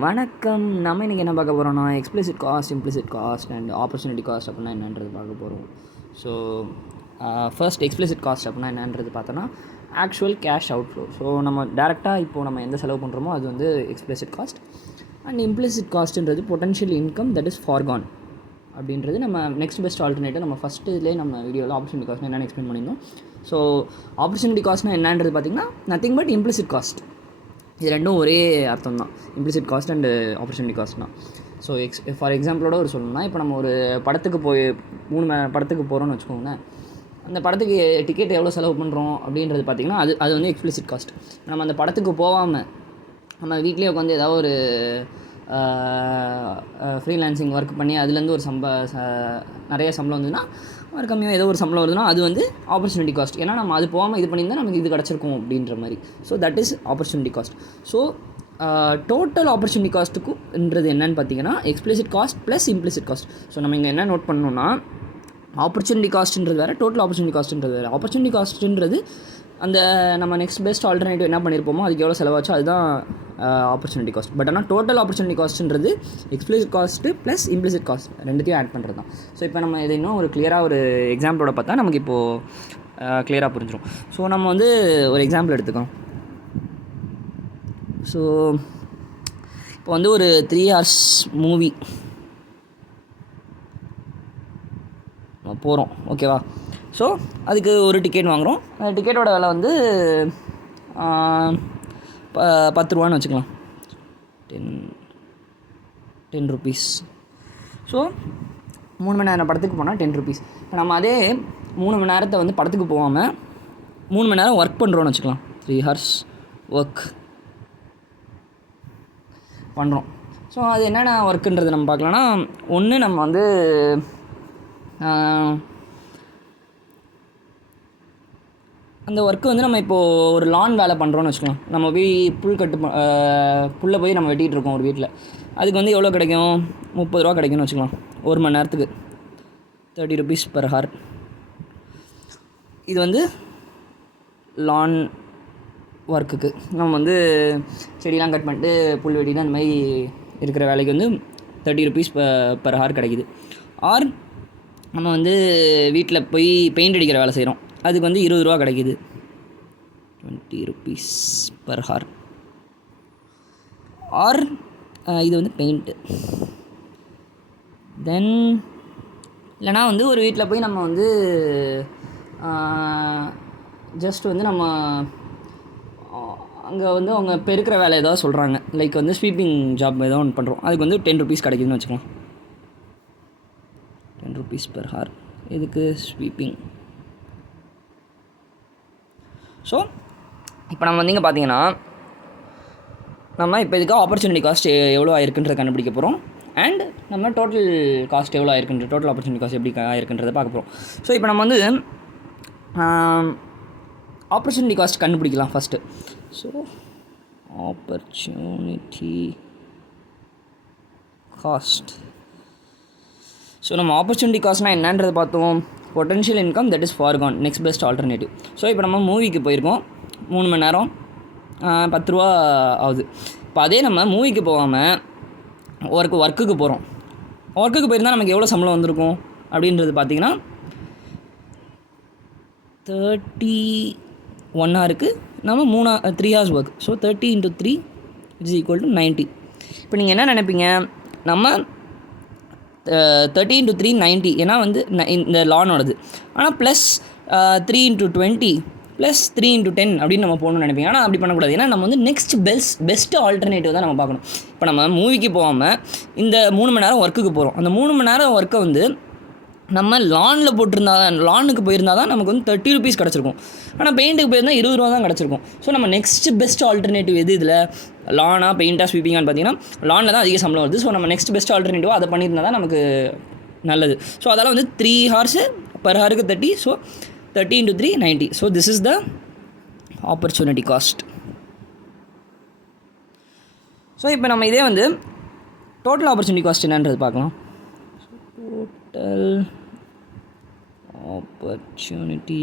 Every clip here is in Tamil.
வணக்கம். நம்ம இன்றைக்கி என்ன பார்க்க போகிறோம்னா explicit cost, implicit cost and opportunity cost அப்படின்னா என்னன்றது பார்க்க போகிறோம். ஸோ ஃபர்ஸ்ட் எக்ஸ்பிளிசிட் காஸ்ட் அப்படின்னா என்னன்றது பார்த்தோன்னா ஆக்சுவல் கேஷ் அவுட்ஃப்ளோ. ஸோ நம்ம டேரெக்டாக இப்போது நம்ம எந்த செலவு பண்ணுறோமோ அது வந்து எக்ஸ்பிளிசிட் காஸ்ட். அண்ட் இம்ப்ளிசிட் காஸ்ட்டுன்றது potential income that is forgone அப்படின்றது. நம்ம நெக்ஸ்ட் பெஸ்ட் ஆல்டர்னேட்டிவ் நம்ம ஃபஸ்ட்டு இதுலேயே நம்ம வீடியோவில் ஆப்பர்ச்சுனிட்டி காஸ்ட்னா என்னென்னு எக்ஸ்பிளைன் பண்ணியிருந்தோம். ஸோ ஆப்பர்ச்சுனிட்டி காஸ்ட்னா என்னன்றது பார்த்திங்கன்னா நத்திங் பட் இம்ப்ளிசிட் காஸ்ட். இது ரெண்டும் ஒரே அர்த்தம் தான், இம்ப்ளிசிட் காஸ்ட் அண்டு ஆப்பர்ச்சுனிட்டி காஸ்ட்னா. ஸோ ஃபார் எக்ஸாம்பிளோட ஒரு சொல்லணும்னா, இப்போ நம்ம ஒரு படத்துக்கு படத்துக்கு போகிறோம்னு வச்சுக்கோங்களேன். அந்த படத்துக்கு டிக்கெட் எவ்வளோ செலவு பண்ணுறோம் அப்படின்றது பார்த்திங்கன்னா அது வந்து எக்ஸ்பிளிசிட் காஸ்ட். நம்ம அந்த படத்துக்கு போகாமல் நம்ம வீட்லேயே உட்காந்து ஏதாவது ஒரு ஃப்ரீலான்சிங் ஒர்க் பண்ணி அதுலேருந்து ஒரு நிறைய சம்பளம் வந்ததுன்னா, ஒரு கம்மியாக ஏதோ ஒரு சம்பளம் வருதுன்னா அது வந்து ஆப்பர்ச்சுனிட்டி காஸ்ட். ஏன்னா நம்ம அது போகாமல் இது பண்ணியிருந்தால் நமக்கு இது கிடச்சிருக்கும் அப்படின்ற மாதிரி. So that is opportunity cost. So total opportunity காஸ்ட்டுக்குன்றது என்னென்னு பார்த்தீங்கன்னா explicit cost plus implicit cost. So நம்ம இங்கே என்ன நோட் பண்ணணும்னா, ஆப்பர்ச்சுனிட்டி காஸ்ட்டுன்றது வேறு, டோட்டல் ஆப்பர்ச்சுனிட்டி காஸ்ட்டுன்றது வேறு. ஆப்பர்ச்சுனிட்டி காஸ்ட்டுன்றது அந்த நம்ம நெக்ஸ்ட் பெஸ்ட் ஆல்டர்னேட்டிவ் என்ன பண்ணியிருப்போமோ அதுக்கு எவ்வளோ செலவாச்சோ அதுதான் ஆப்பர்ச்சுனிட்டி காஸ்ட். பட் ஆனால் டோட்டல் ஆப்பர்ச்சுனிட்டி காஸ்ட்டுன்றது explicit cost plus implicit cost ரெண்டுத்தையும் ஆட் பண்ணுறது தான். ஸோ இப்போ நம்ம இதை இன்னும் ஒரு கிளியராக ஒரு எக்ஸாம்பிளோட பார்த்தா நமக்கு இப்போது கிளியராக புரிஞ்சிடும். ஸோ நம்ம வந்து ஒரு எக்ஸாம்பிள் எடுத்துக்கோம். ஸோ இப்போ வந்து ஒரு 3 hours மூவி போகிறோம், ஓகேவா? ஸோ அதுக்கு ஒரு டிக்கெட் வாங்குகிறோம். அந்த டிக்கெட்டோட விலை வந்து 10 ரூபான்னு வச்சுக்கலாம், 10 rupees. ஸோ 3 மணி நேரம் படத்துக்கு போனால் 10 rupees. இப்போ நம்ம அதே 3 மணி நேரத்தை வந்து படத்துக்கு போகாமல் 3 மணி நேரம் ஒர்க் பண்ணுறோன்னு வச்சுக்கலாம். 3 hours ஒர்க் பண்ணுறோம். ஸோ அது என்னென்ன ஒர்க்குன்றது நம்ம பார்க்கலான்னா, ஒன்று நம்ம வந்து அந்த ஒர்க்கு வந்து நம்ம இப்போது ஒரு லான் வேலை பண்ணுறோன்னு வச்சுக்கலாம். நம்ம போய் புல்லை போய் நம்ம வெட்டிகிட்டு இருக்கோம் ஒரு வீட்டில். அதுக்கு வந்து எவ்வளோ கிடைக்கும்? 30 ரூபா கிடைக்கும்னு வச்சுக்கலாம் ஒரு மணி நேரத்துக்கு, 30 rupees per hour. இது வந்து லான் ஒர்க்குக்கு. நம்ம வந்து செடியெலாம் கட் பண்ணிட்டு புல் வெட்டிட்டு அந்த மாதிரி இருக்கிற வேலைக்கு வந்து 30 rupees per hour கிடைக்குது. ஆர் நம்ம வந்து வீட்டில் போய் பெயிண்ட் அடிக்கிற வேலை செய்கிறோம், அதுக்கு வந்து 20 ரூபா கிடைக்கிது, 20 rupees per hour. ஆர் இது வந்து பெயிண்ட்டு. தென் இல்லைனா வந்து ஒரு வீட்டில் போய் நம்ம வந்து ஜஸ்ட் வந்து நம்ம அங்கே வந்து அவங்க பெருக்கிற வேலை ஏதாவது சொல்கிறாங்க, லைக் வந்து ஸ்வீப்பிங் ஜாப் ஏதோ ஒன்று பண்ணுறோம், அதுக்கு வந்து 10 rupees கிடைக்குதுன்னு வச்சுக்கலாம். 10 rupees per hour இதுக்கு ஸ்வீப்பிங். ஸோ இப்போ நம்ம வந்து இங்கே பார்த்தீங்கன்னா நம்ம இப்போ இதுக்கு ஆப்பர்ச்சுனிட்டி காஸ்ட் எவ்வளோ ஆயிருக்குன்றதை கண்டுபிடிக்க போகிறோம். அண்ட் நம்ம டோட்டல் காஸ்ட் எவ்வளோ ஆயிருக்குன்ற டோட்டல் ஆப்பர்ச்சுனிட்டி காஸ்ட் எப்படி ஆயிருக்குன்றதை பார்க்க போகிறோம். ஸோ இப்போ நம்ம வந்து ஆப்பர்ச்சுனிட்டி காஸ்ட் கண்டுபிடிக்கலாம் first. So opportunity cost. So நம்ம ஆப்பர்ச்சுனிட்டி காஸ்ட்னால் என்னன்றது பார்த்தோம். Potential income that is forgone, next best alternative. So இப்போ நம்ம மூவிக்கு போயிருக்கோம், 3 மணி நேரம் 10 ரூபா ஆகுது. இப்போ அதே நம்ம மூவிக்கு போகாமல் ஒர்க்குக்கு போகிறோம். ஒர்க்குக்கு போயிருந்தால் நமக்கு எவ்வளோ சம்பளம் வந்திருக்கும் அப்படின்றது பார்த்திங்கன்னா 31 hours நம்ம 3 hours ஒர்க். So 30 into 3 = 90. இப்போ நீங்கள் என்ன நினைப்பீங்க, நம்ம 30 into 3 90, ஏன்னா வந்து இந்த லானோடது. ஆனால் ப்ளஸ் 3 into 20 ப்ளஸ் 3 into 10 அப்படின்னு நம்ம போகணும்னு நினைப்பீங்க. ஆனால் அப்படி பண்ணக்கூடாது. ஏன்னா நம்ம வந்து நெக்ஸ்ட் பெஸ்ட் ஆல்டர்னேட்டிவ் தான் நம்ம பார்க்கணும். இப்போ நம்ம மூவிக்கு போகாமல் இந்த 3 மணி நேரம் ஒர்க்குக்கு போகிறோம். அந்த 3 மணி நேரம் ஒர்க்கை வந்து நம்ம லானுக்கு போயிருந்தால் தான் நமக்கு வந்து 30 rupees கிடச்சிருக்கும். ஆனால் பெயிண்ட்டுக்கு போயிருந்தால் 20 ரூபா தான் கிடச்சிருக்கும். ஸோ நம்ம நெக்ஸ்ட் பெஸ்ட் ஆல்டர்னேட்டிவ் எது இதில், லானா பெயிண்ட்டாக ஸ்வீப்பிங்கான்னு பார்த்தீங்கன்னா லானில் தான் அதிக சம்பளம் வருது. ஸோ நம்ம நெக்ஸ்ட் பெஸ்ட் ஆல்டர்னேட்டிவாக அதை பண்ணியிருந்தால் தான் நமக்கு நல்லது. ஸோ அதெல்லாம் வந்து 3 hours per hour 30. So 30 into 3 90. So this is the opportunity cost. So இப்போ நம்ம இதே வந்து டோட்டல் ஆப்பர்ச்சுனிட்டி காஸ்ட் என்னன்றது பார்க்கலாம். Total opportunity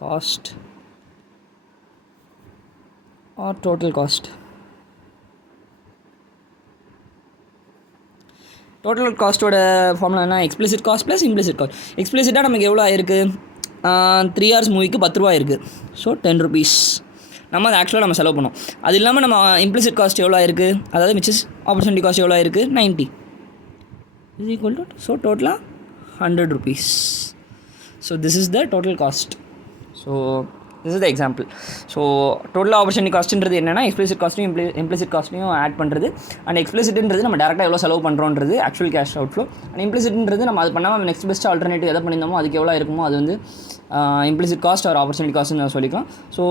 cost or total cost. Total காஸ்ட்டோட ஃபார்முலா என்ன? Explicit cost plus implicit cost. எக்ஸ்பிளிசிட்டாக நமக்கு எவ்வளோ ஆயிருக்கு? 3 hours மூவிக்கு 10 ரூபா இருக்குது. ஸோ 10 rupees நம்ம அது ஆக்சுவலாக நம்ம செலவு பண்ணோம். அது இல்லாமல் நம்ம இம்ப்ளிசிட் காஸ்ட் எவ்வளோ ஆயிருக்கு, அதாவது மிச்சஸ் ஆப்பர்ச்சுனிட்டி காஸ்ட் எவ்வளோ ஆயிருக்கு? 90 இஸ் ஈக்குவல் டு, ஸோ டோட்டலாக 100 rupees. So this is the total cost. So this is the example. So total opportunity காஸ்ட்ன்றது என்னென்னா எக்ஸ்பிளிசிட் காஸ்ட்டையும் இம்ப்ளிசிட் காஸ்ட்டையும் ஆட் பண்ணுறது. அண்ட் எக்ஸ்பிளிசிட்ன்றது நம்ம டேரெக்டாக எவ்வளோ செலவு பண்ணுறோன்றது ஆக்சுவல் கேஷ் அவுட்ஃப்ளோ. அண்ட் இம்ப்ளிசிட்ன்றது நம்ம அது பண்ணாமல் நெக்ஸ்ட் பெஸ்ட் ஆல்டர்னேட்டிவ் எதை பண்ணியிருந்தோமோ அதுக்கு எவ்வளோ இருக்குமோ அது வந்து இம்ப்ளிசிட் காஸ்ட் ஆர் ஆப்பர்ச்சுனிட்டி காஸ்ட்னு நான் சொல்லிக்கலாம். ஸோ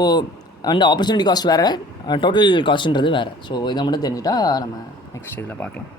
அண்ட் ஆப்பர்ச்சுனிட்டி காஸ்ட் வேறு, டோட்டல் காஸ்ட்ன்றது வேறு. ஸோ இதை மட்டும் தெரிஞ்சுட்டா நம்ம நெக்ஸ்ட் இதில் பார்க்கலாம்.